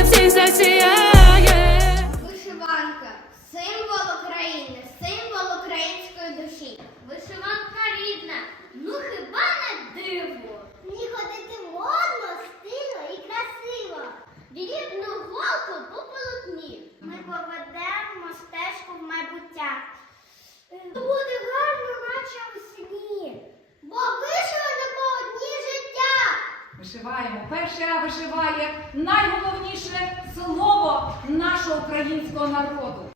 всіх засіяє. Вишиванка – символ України, символ української душі. Вишиванка рідна, ну хіба не диво? Мені ходити модно, стильно і красиво. Рідну голку по полотні. Ми поведемо стежку в майбуття. Буде гарно, наче у сні, бо вишивано по одні життя. Вишиваємо. Перший А вишиває найголовніше слово нашого українського народу.